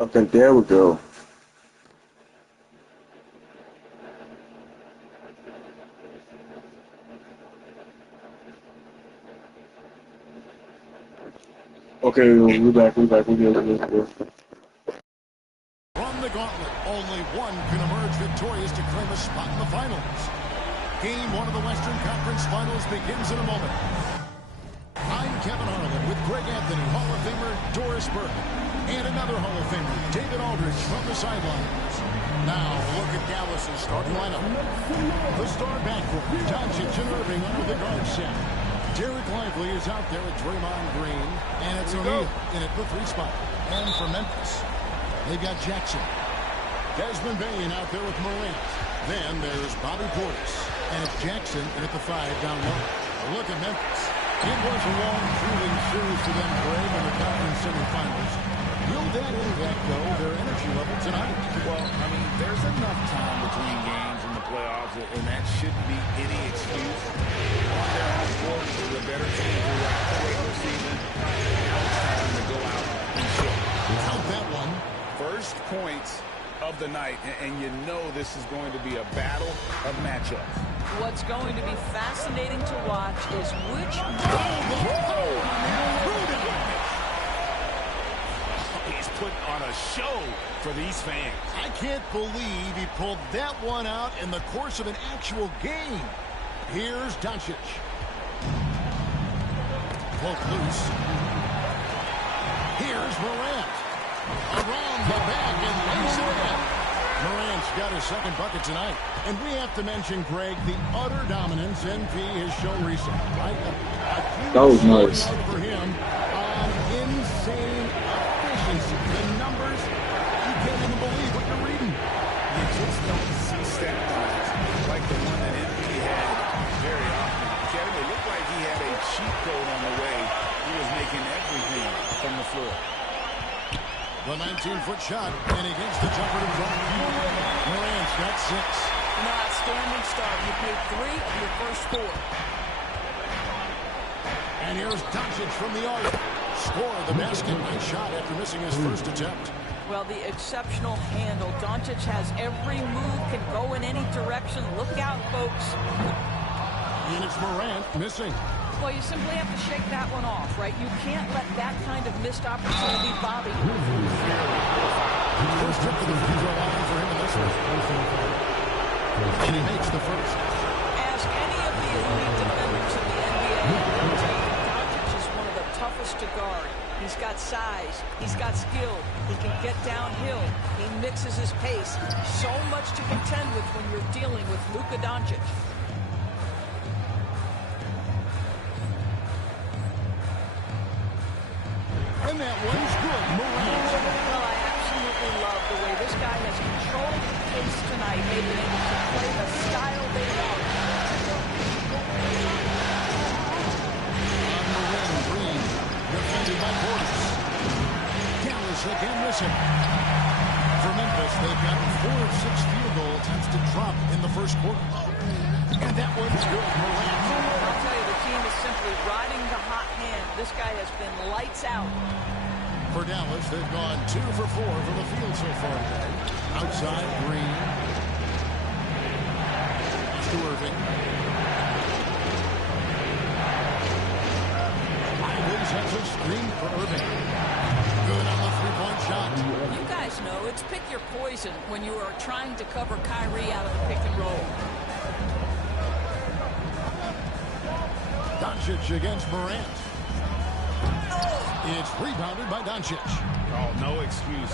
Okay, there we go. Okay, we're back. We're back. We're good. We're good. From the gauntlet, only one can emerge victorious to claim a spot in the finals. Game one of the Western Conference Finals begins in a moment. I'm Kevin Harlan with Greg Anthony, Hall of Famer Doris Burke, and another Hall of Famer, David Aldridge, from the sidelines. Now, look at Dallas' starting lineup. The star backcourt, Doncic and Irving under the guard set. Derek Lively is out there with Draymond Green, and it's O'Neal in at the 3 spot. And for Memphis, they've got Jackson. Desmond Bane out there with Morant. Then there's Bobby Portis, and it's Jackson in at the 5 down low. Look at Memphis. It was a long, grueling series for them, Greg, in the conference semifinals. Will that impact, though, their energy level tonight? Well, I mean, there's enough time between games in the playoffs, and that shouldn't be any excuse. On their home court, the better team throughout the regular season. Now it's time to go out and show. Count that one. First points of the night, and you know this is going to be a battle of matchups. What's going to be fascinating to watch is which... He's putting on a show for these fans. I can't believe he pulled that one out in the course of an actual game. Here's Doncic. Poke loose. Here's Morant. Around the back and lays it in. Morant's got his second bucket tonight. And we have to mention, Greg, the utter dominance NP has shown recently. Right? That was nice. For him, insane efficiency. The numbers, you can't even believe what you're reading. You just don't see stat lines like the one that NP had very often. Kevin, it looked like he had a cheat code on the way. He was making everything from the floor. The 19-foot shot, and he gets the jumper to drop. Morant's got 6. An outstanding start. You made 3 of your first 4. And here's Doncic from the arc. Score the basket. Nice shot after missing his first attempt. Well, the exceptional handle. Doncic has every move, can go in any direction. Look out, folks. And it's Morant missing. Well, you simply have to shake that one off, right? You can't let that kind of missed opportunity bother you. First trip to the free throw line for him in this one. And he makes the first. Ask any of the elite defenders in the NBA. Doncic is one of the toughest to guard. He's got size. He's got skill. He can get downhill. He mixes his pace. So much to contend with when you're dealing with Luka Doncic. And that one's good. Morant. Well, I absolutely love the way this guy has controlled the pace tonight. They've been able to play the style they want. On the rim, Green. Defended by Portis. Dallas again missing. For Memphis, they've gotten 4 of 6 field goal attempts to drop in the first quarter. And that one's good. Morant. I'll tell you, the team is simply riding the hot hand. This guy has been lights out. For Dallas, they've gone 2 for 4 from the field so far today. Outside, Green. To Irving. Lively has a screen for Irving. Good on the three-point shot. You guys know it's pick your poison when you are trying to cover Kyrie out of the pick and roll. Doncic against Morant. It's rebounded by Doncic. Oh, no excuse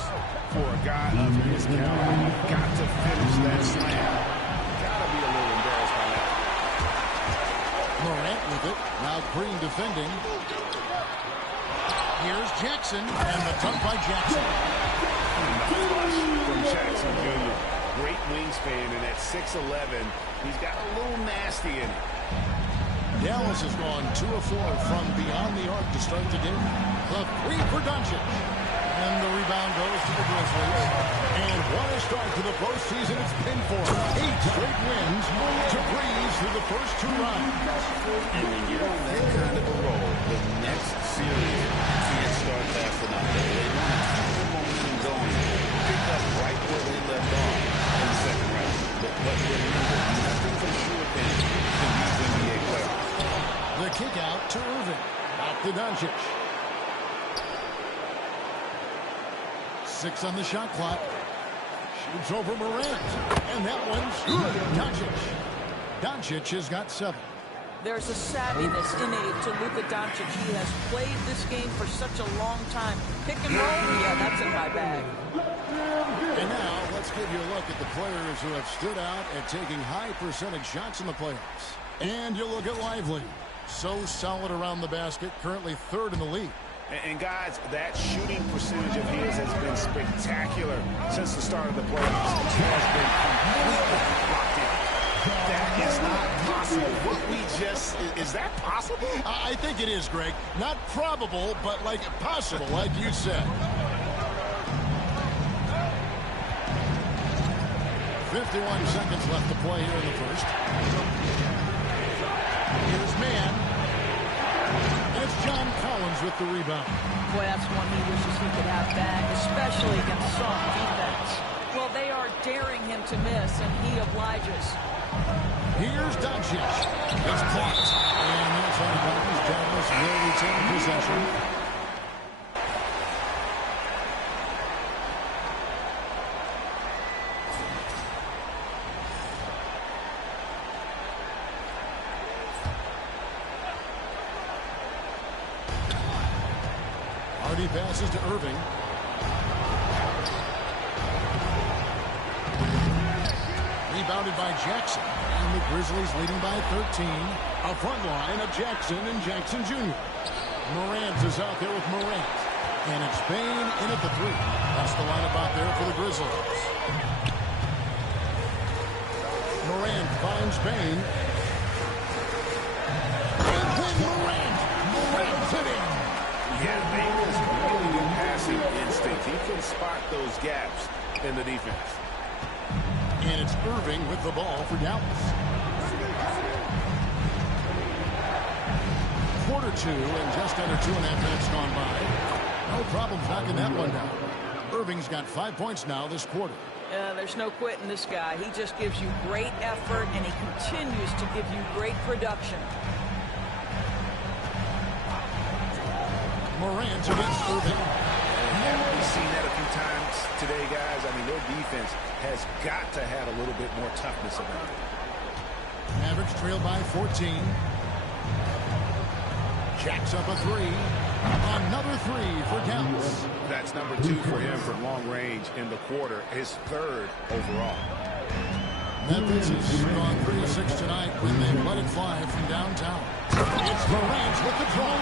for a guy of his caliber. You've got to finish that slam. Got to be a little embarrassed by that. Morant with it. Now Green defending. Here's Jackson, and the dunk by Jackson. From Jackson Jr. Great wingspan, and at 6'11", he's got a little nasty in it. Dallas has gone 2 of 4 from beyond the arc to start the game. The 3 for Doncic. And the rebound goes to the Grizzlies. And what a start to the postseason it's been for. 8 straight wins to breeze through the first 2 rounds. And when you're on that kind of a roll, the next series can't start fast enough. They want to keep the momentum going. 6 on the shot clock. Shoots over Morant. And that one's good. Doncic has got 7. There's a savviness innate to Luka Doncic. He has played this game for such a long time. Pick and roll, yeah, that's in my bag. And now let's give you a look at the players who have stood out at taking high percentage shots in the playoffs. And you look at Lively. So solid around the basket, currently 3rd in the league. And guys, that shooting percentage of his has been spectacular since the start of the playoffs. He has been completely locked in. That is not possible. What we just, is that possible? I think it is, Greg. Not probable, but like possible, like you said. 51 seconds left to play here in the first. Here's man. And it's John Collins with the rebound. Boy, that's one he wishes he could have back, especially against soft defense. Well, they are daring him to miss, and he obliges. Here's Doncic. It's blocked. And that's on the bounds. Dallas will retain possession. Hardy passes to Irving. Rebounded by Jackson. And the Grizzlies leading by 13. A front line of Jackson and Jackson Jr. Morant is out there with Morant. And it's Bane in at the 3. That's the lineup out there for the Grizzlies. Morant finds Bane. And then Morant hit him. Yeah, Bane has really good passing instinct. He can spot those gaps in the defense. And it's Irving with the ball for Dallas. Quarter 2 and just under 2.5 minutes gone by. No problems knocking that one down. Irving's got 5 points now this quarter. There's no quitting this guy. He just gives you great effort, and he continues to give you great production. Morant against Irving. We've seen that a few times today, guys. I mean, their defense has got to have a little bit more toughness about it. Mavericks trailed by 14. Jacks up a 3. Another 3 for Dallas. That's number 2 for him from long range in the quarter. His 3rd overall. Memphis has gone 3-6 tonight when they let it fly from downtown. It's Morant with the draw.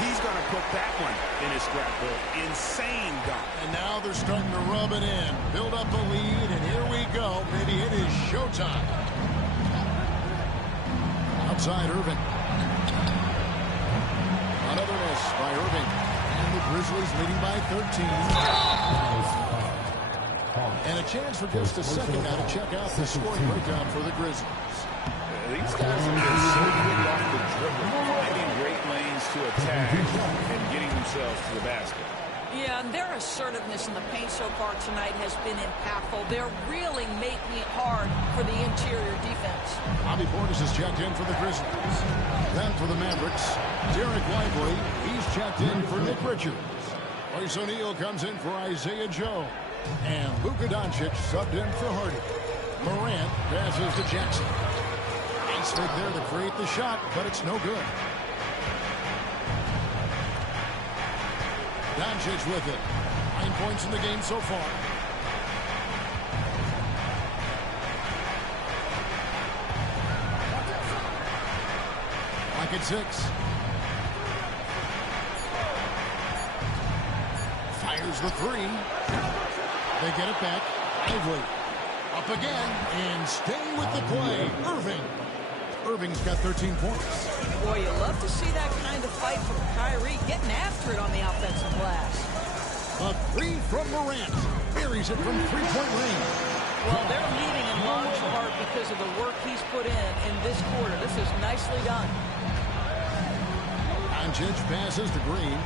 He's going to put that one in his scrapbook. Insane dunk. And now they're starting to rub it in. Build up a lead, and here we go. Maybe it is showtime. Outside Irving. Another miss by Irving. And the Grizzlies leading by 13. And a chance for just a second now to check out the scoring breakdown for the Grizzlies. These guys have been so quick off the dribble, finding great lanes to attack and getting themselves to the basket. Yeah, and their assertiveness in the paint so far tonight has been impactful. They're really making it hard for the interior defense. Bobby Portis has checked in for the Grizzlies. Then for the Mavericks, Derek Lively. He's checked in for Nick Richards. Royce O'Neal comes in for Isaiah Joe. And Luka Doncic subbed in for Hardy. Morant passes to Jackson. Nice fit there to create the shot, but it's no good. Doncic with it. 9 points in the game so far. Clock at 6. Fires the 3. They get it back. Lively. Up again, and staying with the play, Irving. Irving's got 13 points. Boy, you love to see that kind of fight from Kyrie, getting after it on the offensive glass. A 3 from Morant. Buries it from three-point range. Well, they're leading in large part because of the work he's put in this quarter. This is nicely done. Doncic passes to Green.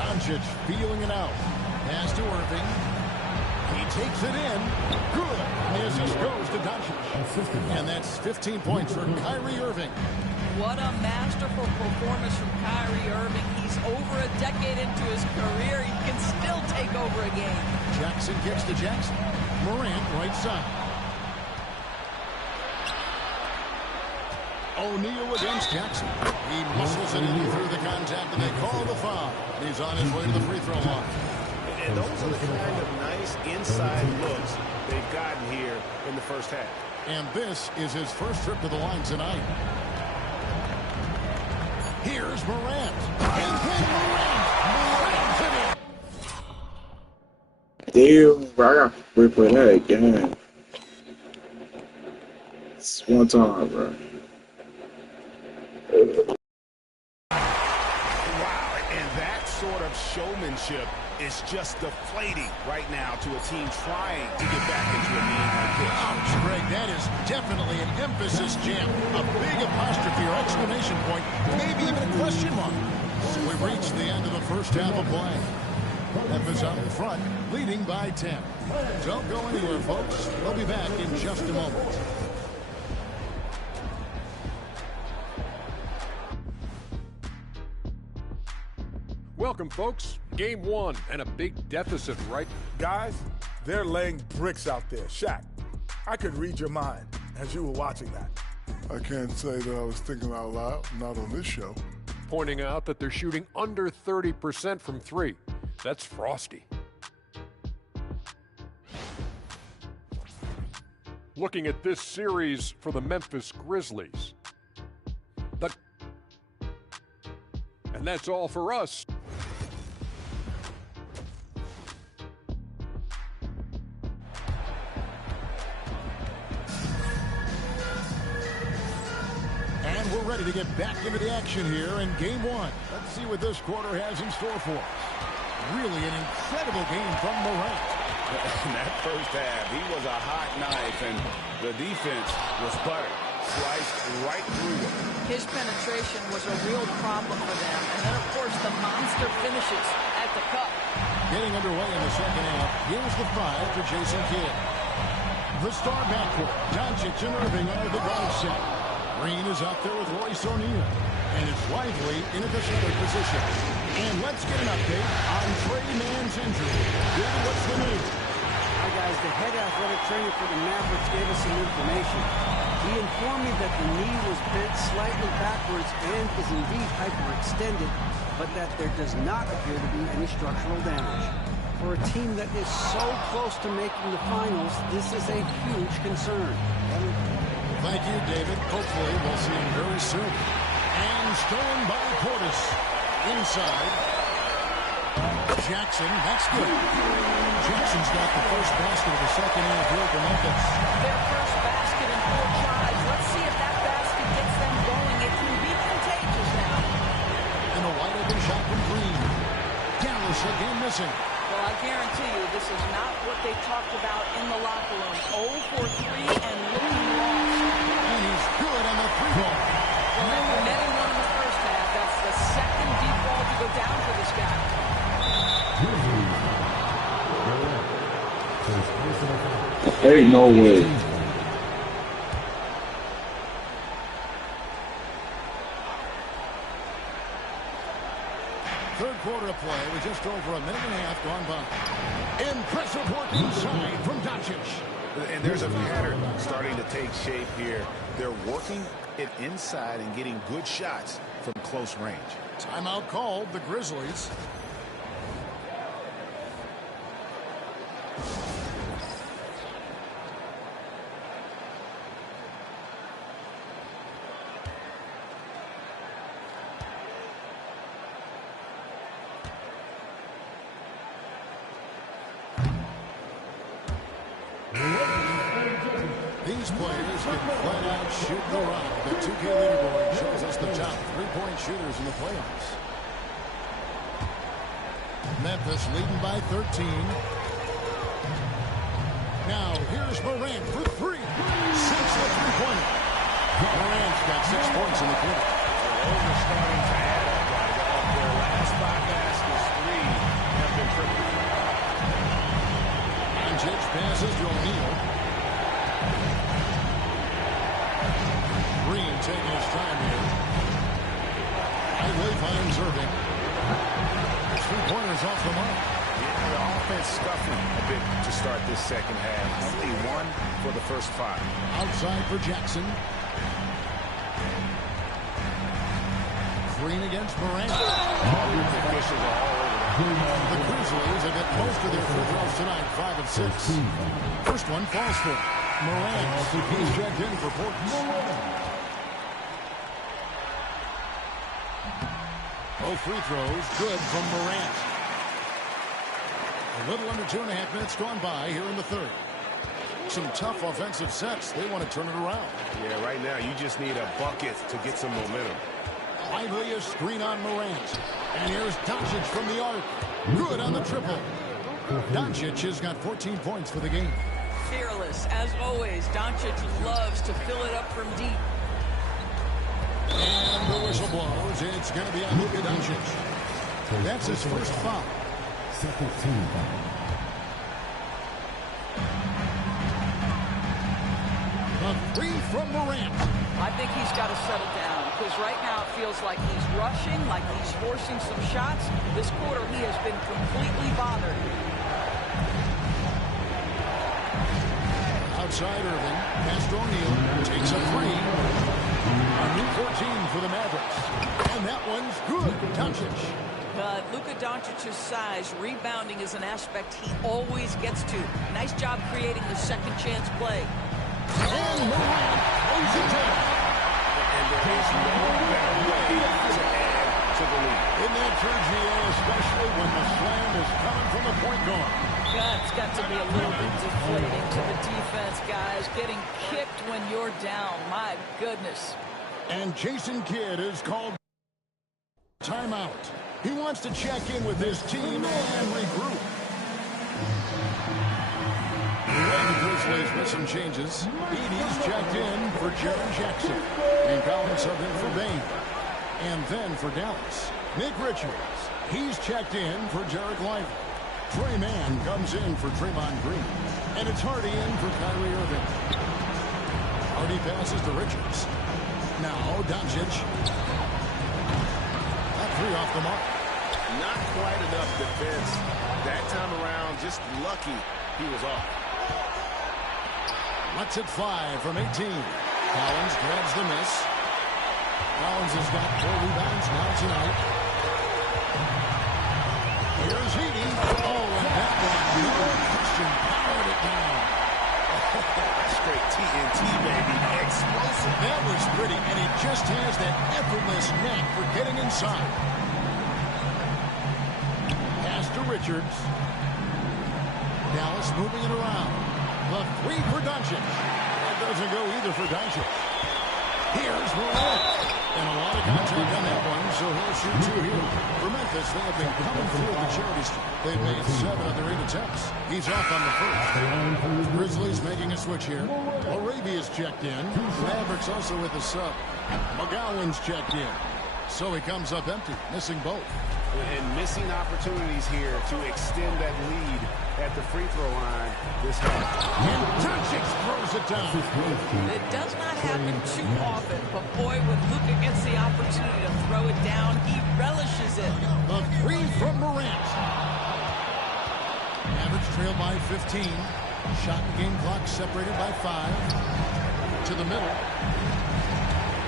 Doncic feeling it out. Pass to Irving. He takes it in. Good. And the assist goes to Doncic. And that's 15 points for Kyrie Irving. What a masterful performance from Kyrie Irving. He's over a decade into his career. He can still take over a game. Jackson kicks to Jackson. Morant right side. O'Neal against Jackson. He muscles it in through the contact, and they call the foul. He's on his way to the free throw line. And those are the kind of nice inside looks they've gotten here in the first half. And this is his first trip to the line tonight. Here's Morant. And then Morant. Damn, bro, I got to replay that again. It's one time, bro. Wow, and that sort of showmanship is just deflating right now to a team trying to get back into a game like this. Ouch, Greg, that is definitely an emphasis jam. A big apostrophe or exclamation point, maybe even a question mark. So we reached the end of the first half of play. Memphis out in front, leading by 10. Don't go anywhere, folks. We'll be back in just a moment. Welcome, folks. Game one and a big deficit, right? Guys, they're laying bricks out there. Shaq, I could read your mind as you were watching that. I can't say that I was thinking out loud, not on this show. Pointing out that they're shooting under 30% from three. That's frosty. Looking at this series for the Memphis Grizzlies. And that's all for us. And we're ready to get back into the action here in game one. Let's see what this quarter has in store for us. Really an incredible game from Morant. In that first half, he was a hot knife, and the defense was butter. Sliced right through them. His penetration was a real problem for them. And then, of course, the monster finishes at the cup. Getting underway in the second half. Here's the five for Jason Kidd. The star backcourt. Doncic and Irving are the guard set. Green is out there with Royce O'Neal. And it's Lively in at the center position. And let's get an update on Trey Mann's injury. David, what's the news? Hi, guys. The head athletic trainer for the Mavericks gave us some information. He informed me that the knee was bent slightly backwards and is indeed hyperextended, but that there does not appear to be any structural damage. For a team that is so close to making the finals, this is a huge concern. Thank you, David. Hopefully we'll see him very soon. And stolen by Portis. Inside. Jackson, that's good. Jackson's got the first basket of the second half here for Memphis. Their first basket in 4 tries. Let's see if that basket gets them going. It can be contagious now. And a wide open shot from Green. Dallas again missing. Well, I guarantee you this is not what they talked about in the locker room. 0 for 3 and looking lost. And he's good on the three ball. Well, they were netting one in the first half. That's the second deep ball to go down for this guy. Ain't no way. Third quarter of play with just over a minute and a half gone by. Impressive work inside from Doncic. And there's a pattern starting to take shape here. They're working it inside and getting good shots from close range. Timeout called, the Grizzlies. These players can flat out shoot the rock. The 2K leaderboard shows us the top three-point shooters in the playoffs. Memphis leading by 13. Now here's Morant for three. Sinks the three-pointer. Morant's got 6 points in the quarter. Those are starting to add up, guys. Their last 5 baskets, 3 have been triple. Doncic finds Irving. His three-pointers off the mark. Yeah, the offense scuffling a bit to start this second half. Only one for the first 5. Outside for Jackson. Green against Morant. The officials are all over that. The Grizzlies have hit most of their free throws tonight, 5 of 6. First one falls for Morant. He's checked in for Portland. Both free throws good from Morant. A little under 2.5 minutes gone by here in the third. Some tough offensive sets. They want to turn it around. Yeah, right now you just need a bucket to get some momentum. Lively a screen on Morant. And here's Doncic from the arc. Good on the triple. Doncic has got 14 points for the game. Fearless, as always. Doncic loves to fill it up from deep. And the whistle blows. It's going to be on Luka Doncic. That's his first foul. Second team foul. A three from Morant. I think he's got to settle down because right now it feels like he's rushing, like he's forcing some shots. This quarter he has been completely bothered. Outside Irving. Past O'Neal. Takes a three. A new 14 for the Mavericks. And that one's good. Doncic. Luka Doncic's size, rebounding is an aspect he always gets to. Nice job creating the second chance play. And Morant closes it down. And there is no better way to add to the lead. Isn't that true, GA, especially when the slam is coming from the point guard? God, it's got to be a little bit deflating to the defense, guys. Getting kicked when you're down. My goodness. And Jason Kidd is called timeout. He wants to check in with his team and regroup. The Grizzlies with some changes. Edey's checked in for Jaren Jackson. And Collins subbed in for Bane. And then for Dallas, Nick Richards. He's checked in for Jarek Lively. Trey Mann comes in for Draymond Green. And it's Hardy in for Kyrie Irving. Hardy passes to Richards. Now Doncic. That three off the mark. Not quite enough defense. That time around, just lucky he was off. Lets it fly from 18. Collins grabs the miss. Collins has got 4 rebounds now tonight. Here's Edey. Oh, and that one, no question, powered it down. Straight TNT, baby. Explosive. That was pretty, and he just has that effortless knack for getting inside. Pass to Richards. Dallas moving it around. The three for Doncic. That doesn't go either for Doncic. Here's Morant. And a lot of contact on that one, so he'll shoot 2 here. For Memphis, they have been coming through the charity streak. They've made 7 of their 8 attempts. He's off on the first. Grizzlies making a switch here. Arabia's checked in. Mavericks also with a sub. McGowan's checked in. So he comes up empty, missing both. And missing opportunities here to extend that lead at the free throw line this half. And Doncic throws it down. It does not happen too often, but boy, when Luka gets the opportunity to throw it down, he relishes it. The three from Morant. Mavericks trail by 15. Shot and game clock separated by 5. To the middle.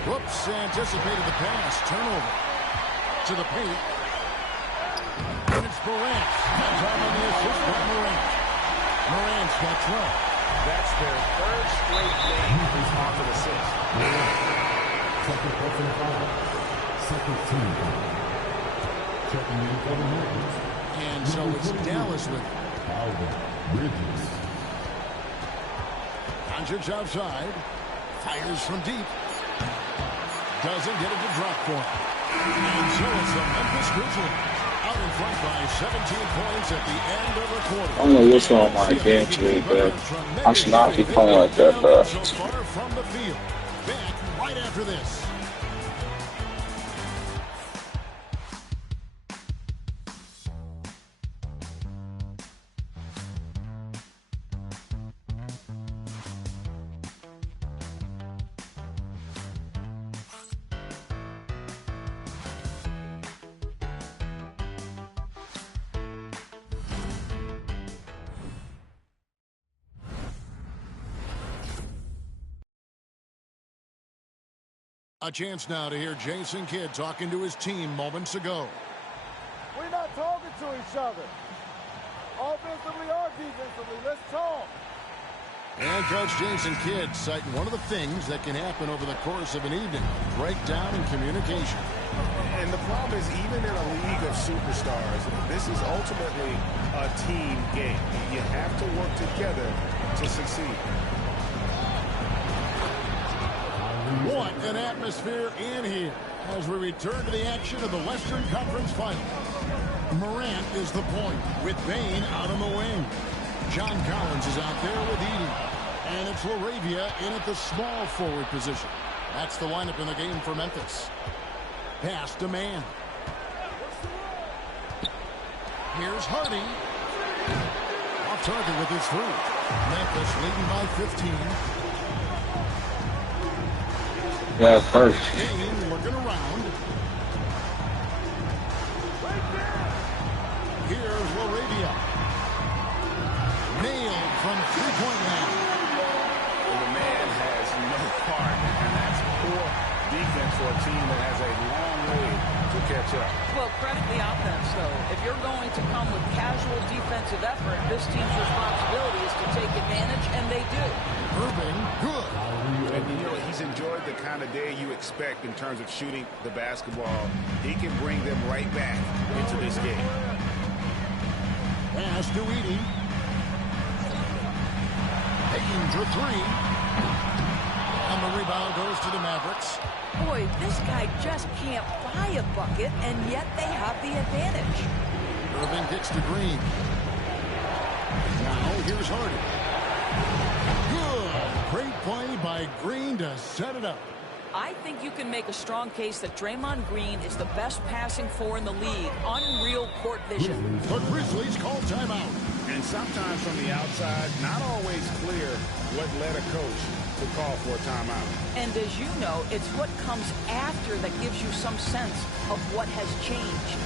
Whoops, anticipated the pass. Turnover. To the paint. And it's Morant. Time on the assist by Morant. Morant's got 12. That's their 3rd straight game off an assist. Second personal foul. Second team foul. Checking in for the Mavericks. And so it's Dallas with Alvin Bridges. Doncic outside. Fires from deep. Doesn't get it to drop for him. And so it's the Memphis Grizzlies out in front by 17 points at the end of the quarter. I don't know what's on my game today, but I should not be playing like that, but So far from the field. Back right after this. A chance now to hear Jason Kidd talking to his team moments ago. We're not talking to each other. Offensively or defensively, let's talk. And Coach Jason Kidd citing one of the things that can happen over the course of an evening, breakdown in communication. And the problem is, even in a league of superstars, this is ultimately a team game. You have to work together to succeed. What an atmosphere in here as we return to the action of the Western Conference Final. Morant is the point with Bane out on the wing. John Collins is out there with Edey. And it's LaRavia in at the small forward position. That's the lineup in the game for Memphis. Pass to man. Here's Hardy. Off target with his three. Memphis leading by 15. Yeah, first. Kane looking around. Here's LaRavia. Nailed from three-point land. And the man has no heart, and that's poor defense for a team that has a long way to catch up. Well, credit the offense, though. If you're going to come with casual defensive effort, this team's responsibility is to take advantage, and they do. Irving, good. And, you know, he's enjoyed the kind of day you expect in terms of shooting the basketball. He can bring them right back into this game. Pass to Edey. Payton for three. And the rebound goes to the Mavericks. Boy, this guy just can't buy a bucket, and yet they have the advantage. Irving gets to Green. Now here's Hardy. Good. Great play by Green to set it up. I think you can make a strong case that Draymond Green is the best passing four in the league. Unreal court vision. The Grizzlies call timeout. And sometimes from the outside, not always clear what led a coach to call for a timeout. And as you know, it's what comes after that gives you some sense of what has changed.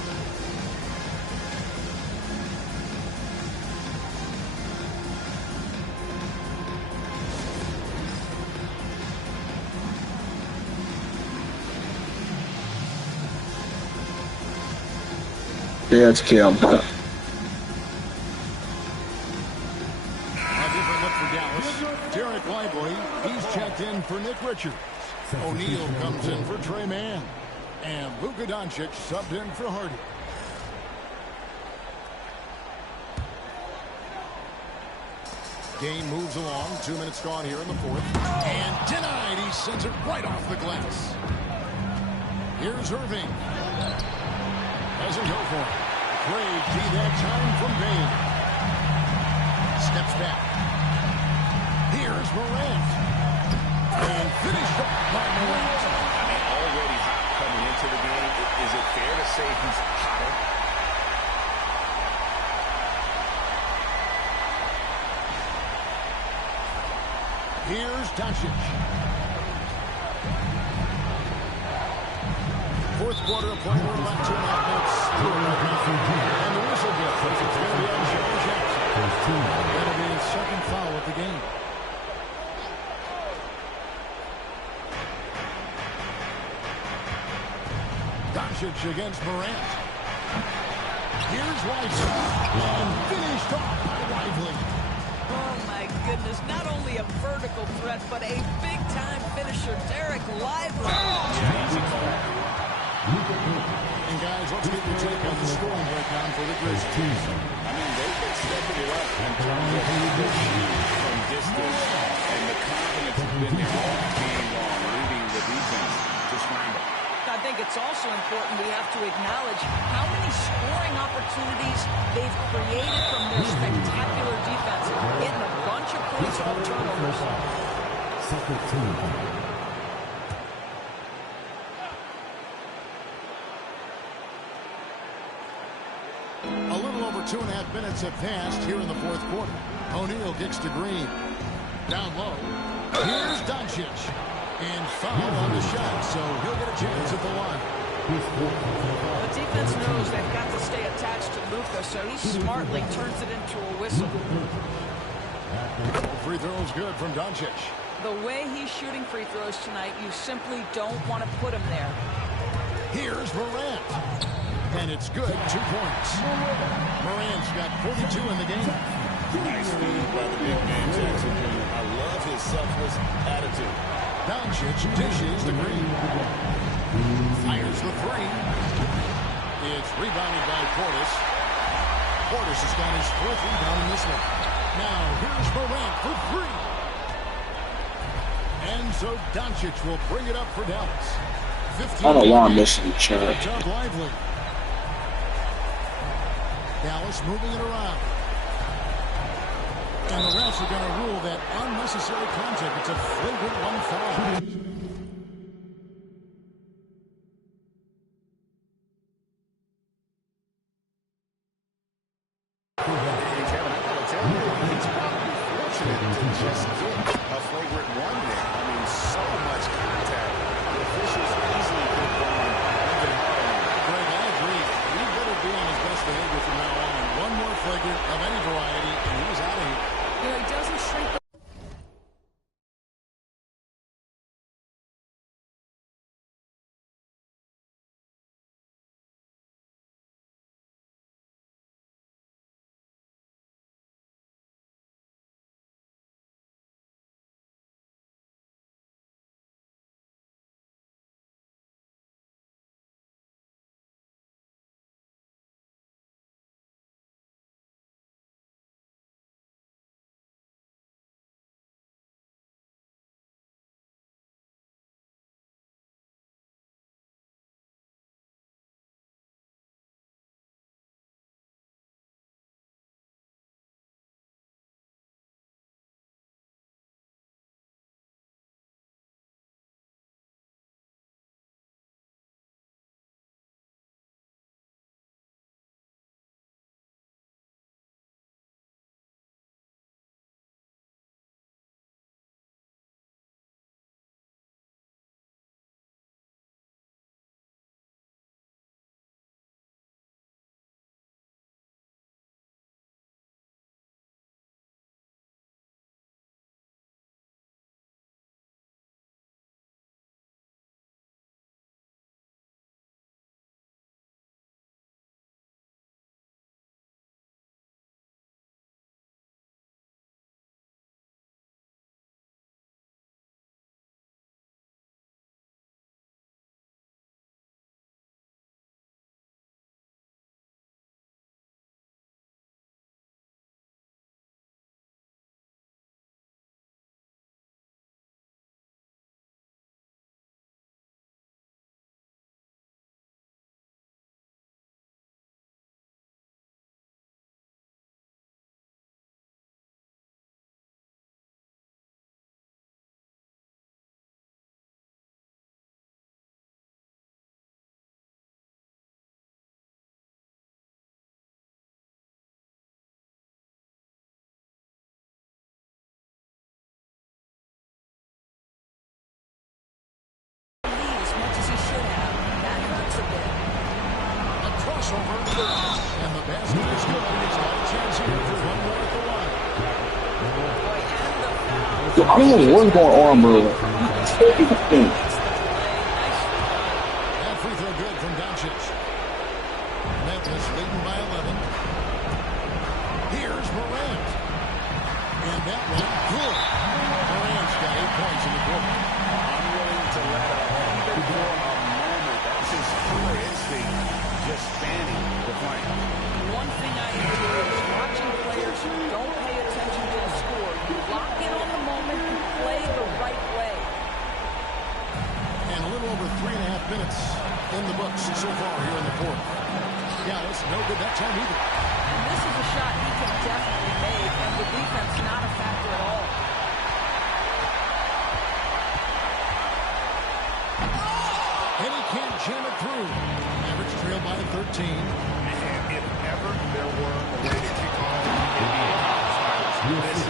Yeah, it's Kim. A different look for Dallas. Derek Lively, he's checked in for Nick Richards. O'Neal comes in for Trey Mann. And Luka Doncic subbed in for Hardy. Game moves along. 2 minutes gone here in the fourth. And denied. He sends it right off the glass. Here's Irving. Doesn't go for it. Craig T that time from Bane. Steps back. Here's Morant. And finished up by Morant. I mean, already hot coming into the game. Is it fair to say he's hotter? Here's Doncic. Fourth quarter of play. We're about 2.5 minutes. And the whistle goes. It's going to be on Jaren Jackson. That'll be his second foul of the game. Doncic against Morant. Here's Lively. And finished off by Lively. Oh, my goodness. Not only a vertical threat, but a big-time finisher, Derek Lively. And, guys, let's get your take on the scoring breakdown for the Grizzlies. I mean, they've been stepping it up in terms of the shoot from distance, and the confidence has been there all game long, leading the defense to scramble. I think it's also important we have to acknowledge how many scoring opportunities they've created from their spectacular defense, getting a bunch of points off turnovers. Second team. A little over 2.5 minutes have passed here in the fourth quarter. O'Neal kicks to Green. Down low. Here's Doncic. And foul on the shot, so he'll get a chance at the line. The defense knows they've got to stay attached to Luka, so he smartly turns it into a whistle. Free throw's good from Doncic. The way he's shooting free throws tonight, you simply don't want to put him there. Here's Morant. And it's good, 2 points. Morant's got 42 in the game. Nice feed by the big man, Jackson Jr. I love his selfless attitude. Doncic dishes the green. Fires the 3. It's rebounded by Portis. Portis has got his 4th rebound in this one. Now here's Morant for 3. And so Doncic will bring it up for Dallas. 15 I don't want to miss the chance. Top Lively. Dallas moving it around. And the refs are going to rule that unnecessary contact. It's a flagrant 1 foul. Kevin, I gotta tell you, he's probably fortunate to just get a flagrant 1 there. I mean, so much contact. The officials easily could have gone even harder. Greg, I agree. He better be on his best behavior from now on. One more flagrant of any variety, and he's out of here. You know, he doesn't shrink the crossover. And the basket is good. He's got a chance here for one more at the line. Yo, I don't know what's going on, bro. That free throw good from Doncic. Memphis leading by 11. Here's Morant. And that one good. Morant's got 8 points in the quarter. I'm willing to let even for a moment. That's his pure instinct, just spanning the flank. One thing I enjoy is watching players who don't pay attention to the score. You lock in on the moment and play the right way. And a little over 3.5 minutes in the books so far here in the fourth. Dallas, no good that time either. And this is a shot he can definitely make, and the defense not a factor at all. And he can't jam it through. Mavericks trail by 13. And if ever there were a way to kick off the NBA Finals, this